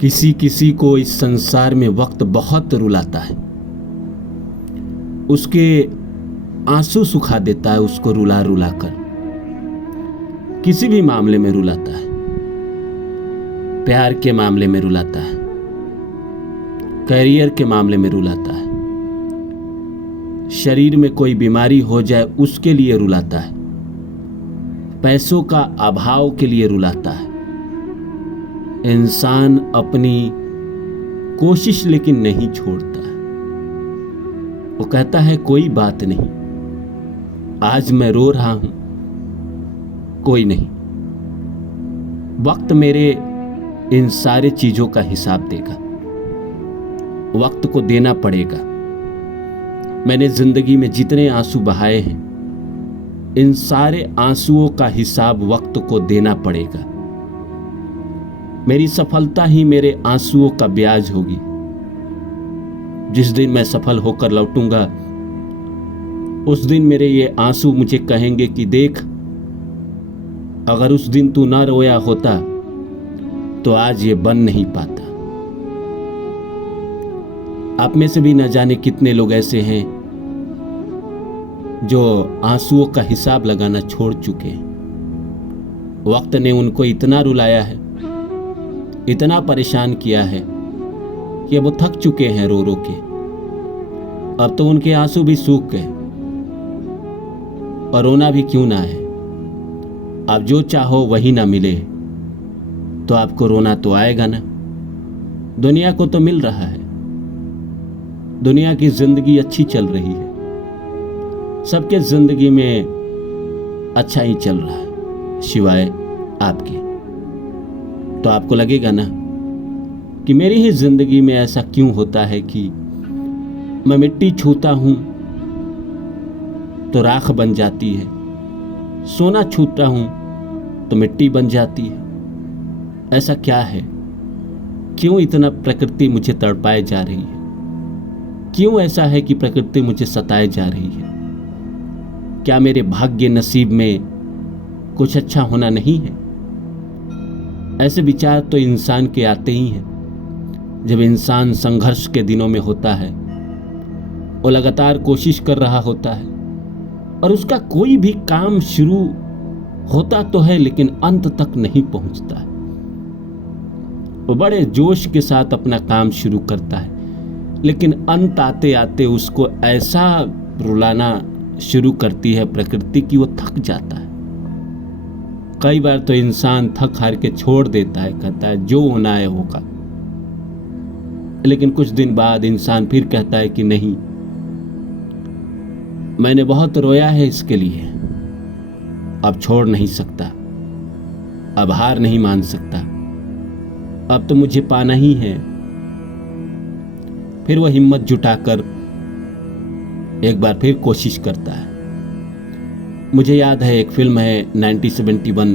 किसी किसी को इस संसार में वक्त बहुत रुलाता है, उसके आंसू सुखा देता है, उसको रुला रुला कर किसी भी मामले में रुलाता है। प्यार के मामले में रुलाता है, करियर के मामले में रुलाता है, शरीर में कोई बीमारी हो जाए उसके लिए रुलाता है, पैसों का अभाव के लिए रुलाता है। इंसान अपनी कोशिश लेकिन नहीं छोड़ता है। वो कहता है कोई बात नहीं, आज मैं रो रहा हूं, कोई नहीं, वक्त मेरे इन सारे चीजों का हिसाब देगा, वक्त को देना पड़ेगा। मैंने जिंदगी में जितने आंसू बहाए हैं, इन सारे आंसुओं का हिसाब वक्त को देना पड़ेगा। मेरी सफलता ही मेरे आंसुओं का ब्याज होगी। जिस दिन मैं सफल होकर लौटूंगा, उस दिन मेरे ये आंसू मुझे कहेंगे कि देख, अगर उस दिन तू ना रोया होता तो आज ये बन नहीं पाता। आप में से भी न जाने कितने लोग ऐसे हैं जो आंसुओं का हिसाब लगाना छोड़ चुके हैं। वक्त ने उनको इतना रुलाया है, इतना परेशान किया है कि अब वो थक चुके हैं रो रो के। अब तो उनके आंसू भी सूख गए और रोना भी क्यों ना है। अब जो चाहो वही ना मिले तो आपको रोना तो आएगा ना। दुनिया को तो मिल रहा है, दुनिया की जिंदगी अच्छी चल रही है, सबके जिंदगी में अच्छा ही चल रहा है सिवाय आपके। तो आपको लगेगा ना कि मेरी ही जिंदगी में ऐसा क्यों होता है कि मैं मिट्टी छूता हूं तो राख बन जाती है, सोना छूता हूं तो मिट्टी बन जाती है। ऐसा क्या है? क्यों इतना प्रकृति मुझे तड़पाए जा रही है? क्यों ऐसा है कि प्रकृति मुझे सताए जा रही है? क्या मेरे भाग्य नसीब में कुछ अच्छा होना नहीं है? ऐसे विचार तो इंसान के आते ही हैं जब इंसान संघर्ष के दिनों में होता है। वो लगातार कोशिश कर रहा होता है और उसका कोई भी काम शुरू होता तो है लेकिन अंत तक नहीं पहुंचता है। वो बड़े जोश के साथ अपना काम शुरू करता है लेकिन अंत आते आते उसको ऐसा रुलाना शुरू करती है प्रकृति कि वो थक जाता है। कई बार तो इंसान थक हार के छोड़ देता है, कहता है जो होना है होगा। लेकिन कुछ दिन बाद इंसान फिर कहता है कि नहीं, मैंने बहुत रोया है इसके लिए, अब छोड़ नहीं सकता, अब हार नहीं मान सकता, अब तो मुझे पाना ही है। फिर वह हिम्मत जुटाकर एक बार फिर कोशिश करता है। मुझे याद है एक फिल्म है 1971,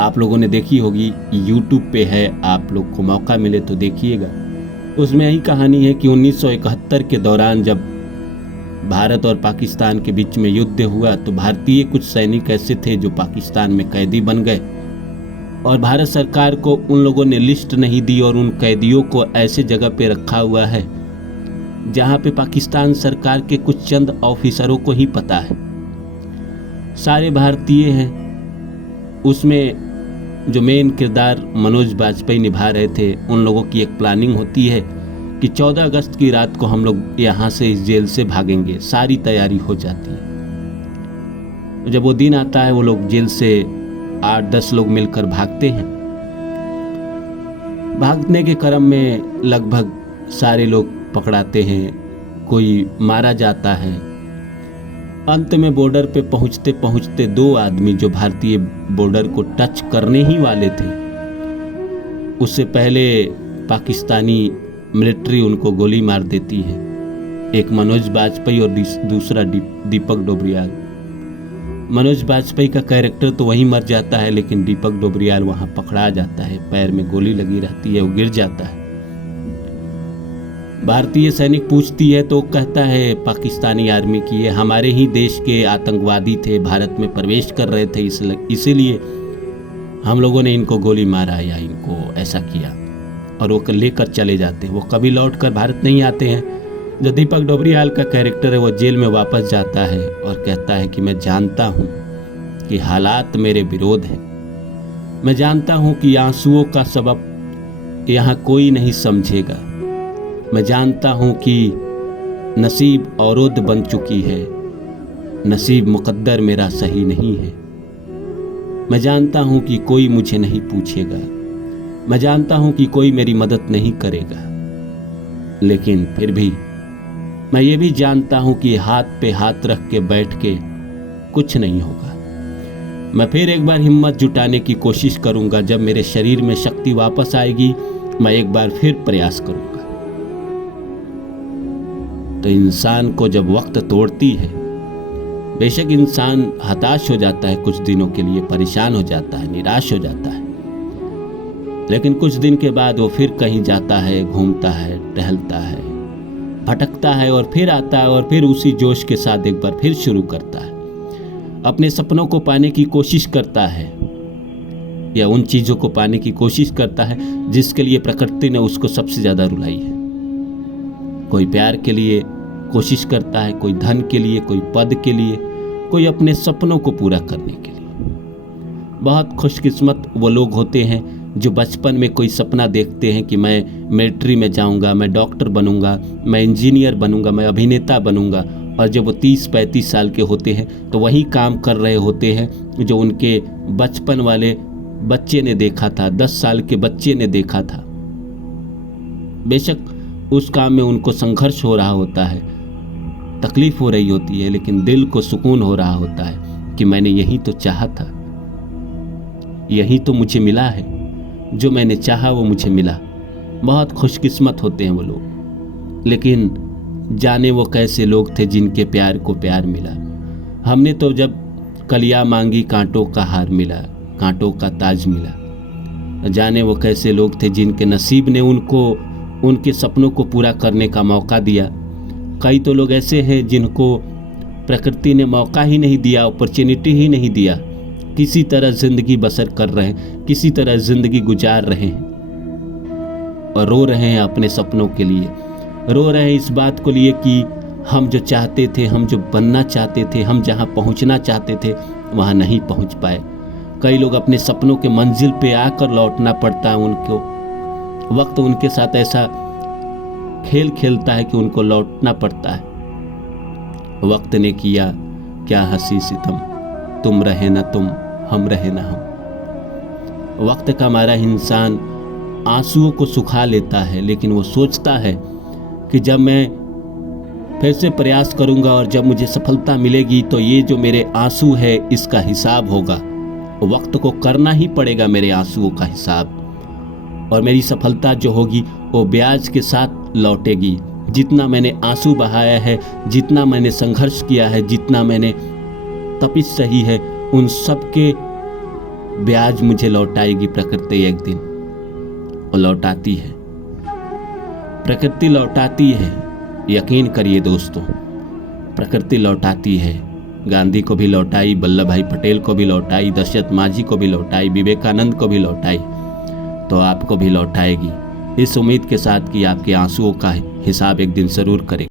आप लोगों ने देखी होगी, यूट्यूब पे है, आप लोग को मौका मिले तो देखिएगा। उसमें यही कहानी है कि 1971 के दौरान जब भारत और पाकिस्तान के बीच में युद्ध हुआ तो भारतीय कुछ सैनिक ऐसे थे जो पाकिस्तान में कैदी बन गए और भारत सरकार को उन लोगों ने लिस्ट नहीं दी और उन कैदियों को ऐसे जगह पे रखा हुआ है जहां पे पाकिस्तान सरकार के कुछ चंद ऑफिसरों को ही पता है। सारे भारतीय हैं। उसमें जो मेन किरदार मनोज बाजपेयी निभा रहे थे, उन लोगों की एक प्लानिंग होती है कि 14 अगस्त की रात को हम लोग यहाँ से इस जेल से भागेंगे। सारी तैयारी हो जाती है। जब वो दिन आता है, वो लोग जेल से 8-10 लोग मिलकर भागते हैं। भागने के क्रम में लगभग सारे लोग पकड़ाते हैं, कोई मारा जाता है। अंत में बॉर्डर पे पहुंचते पहुंचते 2 आदमी जो भारतीय बॉर्डर को टच करने ही वाले थे, उससे पहले पाकिस्तानी मिलिट्री उनको गोली मार देती है। एक मनोज बाजपेयी और दूसरा दीपक डोबरियाल। मनोज बाजपेयी का कैरेक्टर तो वहीं मर जाता है लेकिन दीपक डोबरियाल वहां पकड़ा जाता है, पैर में गोली लगी रहती है, वो गिर जाता है। भारतीय सैनिक पूछती है तो कहता है पाकिस्तानी आर्मी की, ये हमारे ही देश के आतंकवादी थे, भारत में प्रवेश कर रहे थे, इसीलिए हम लोगों ने इनको गोली मारा या इनको ऐसा किया, और वो लेकर चले जाते हैं। वो कभी लौट कर भारत नहीं आते हैं। जो दीपक डोबरियाल का कैरेक्टर है वो जेल में वापस जाता है और कहता है कि मैं जानता हूँ कि हालात मेरे विरोध हैं, मैं जानता हूँ कि आंसुओं का सबब यहाँ कोई नहीं समझेगा, मैं जानता हूँ कि नसीब औरोद बन चुकी है, नसीब मुकद्दर मेरा सही नहीं है। मैं जानता हूँ कि कोई मुझे नहीं पूछेगा, मैं जानता हूँ कि कोई मेरी मदद नहीं करेगा, लेकिन फिर भी मैं ये भी जानता हूँ कि हाथ पे हाथ रख के बैठ के कुछ नहीं होगा। मैं फिर एक बार हिम्मत जुटाने की कोशिश करूँगा। जब मेरे शरीर में शक्ति वापस आएगी मैं एक बार फिर प्रयास करूँगा। तो इंसान को जब वक्त तोड़ती है, बेशक इंसान हताश हो जाता है, कुछ दिनों के लिए परेशान हो जाता है, निराश हो जाता है, लेकिन कुछ दिन के बाद वो फिर कहीं जाता है, घूमता है, टहलता है, भटकता है और फिर आता है और फिर उसी जोश के साथ एक बार फिर शुरू करता है। अपने सपनों को पाने की कोशिश करता है या उन चीज़ों को पाने की कोशिश करता है जिसके लिए प्रकृति ने उसको सबसे ज़्यादा रुलाई है। कोई प्यार के लिए कोशिश करता है, कोई धन के लिए, कोई पद के लिए, कोई अपने सपनों को पूरा करने के लिए। बहुत खुशकिस्मत वो लोग होते हैं जो बचपन में कोई सपना देखते हैं कि मैं मिलिट्री में जाऊंगा, मैं डॉक्टर बनूंगा, मैं इंजीनियर बनूंगा, मैं अभिनेता बनूंगा, और जब वो 30-35 साल के होते हैं तो वही काम कर रहे होते हैं जो उनके बचपन वाले बच्चे ने देखा था, 10 साल के बच्चे ने देखा था। बेशक उस काम में उनको संघर्ष हो रहा होता है, तकलीफ हो रही होती है, लेकिन दिल को सुकून हो रहा होता है कि मैंने यही तो चाहा था, यही तो मुझे मिला है, जो मैंने चाहा वो मुझे मिला। बहुत खुशकिस्मत होते हैं वो लोग। लेकिन जाने वो कैसे लोग थे जिनके प्यार को प्यार मिला। हमने तो जब कलियां मांगी कांटों का हार मिला, कांटों का ताज मिला। जाने वो कैसे लोग थे जिनके नसीब ने उनको उनके सपनों को पूरा करने का मौका दिया। कई तो लोग ऐसे हैं जिनको प्रकृति ने मौका ही नहीं दिया, अपॉर्चुनिटी ही नहीं दिया, किसी तरह जिंदगी बसर कर रहे हैं, किसी तरह जिंदगी गुजार रहे हैं और रो रहे हैं अपने सपनों के लिए, रो रहे हैं इस बात को लिए कि हम जो चाहते थे, हम जो बनना चाहते थे, हम जहां पहुंचना चाहते थे वहां नहीं पहुंच पाए। कई लोग अपने सपनों के मंजिल पे आकर लौटना पड़ता है उनको। वक्त उनके साथ ऐसा खेल खेलता है कि उनको लौटना पड़ता है। वक्त ने किया क्या हंसी सितम, तुम रहे ना तुम, हम रहे ना हम। वक्त का मारा इंसान आंसुओं को सुखा लेता है, लेकिन वो सोचता है कि जब मैं फिर से प्रयास करूंगा और जब मुझे सफलता मिलेगी तो ये जो मेरे आंसू है इसका हिसाब होगा। वक्त को करना ही पड़ेगा मेरे आंसुओं का हिसाब, और मेरी सफलता जो होगी वो ब्याज के साथ लौटेगी। जितना मैंने आंसू बहाया है, जितना मैंने संघर्ष किया है, जितना मैंने तपिश सही है, उन सब के ब्याज मुझे लौटाएगी प्रकृति एक दिन। और लौटाती है, प्रकृति लौटाती है, यकीन करिए दोस्तों, प्रकृति लौटाती है। गांधी को भी लौटाई, वल्लभ भाई पटेल को भी लौटाई, दशरथ माझी को भी लौटाई, विवेकानंद को भी लौटाई, तो आपको भी लौटाएगी। इस उम्मीद के साथ कि आपके आंसुओं का हिसाब एक दिन जरूर करें।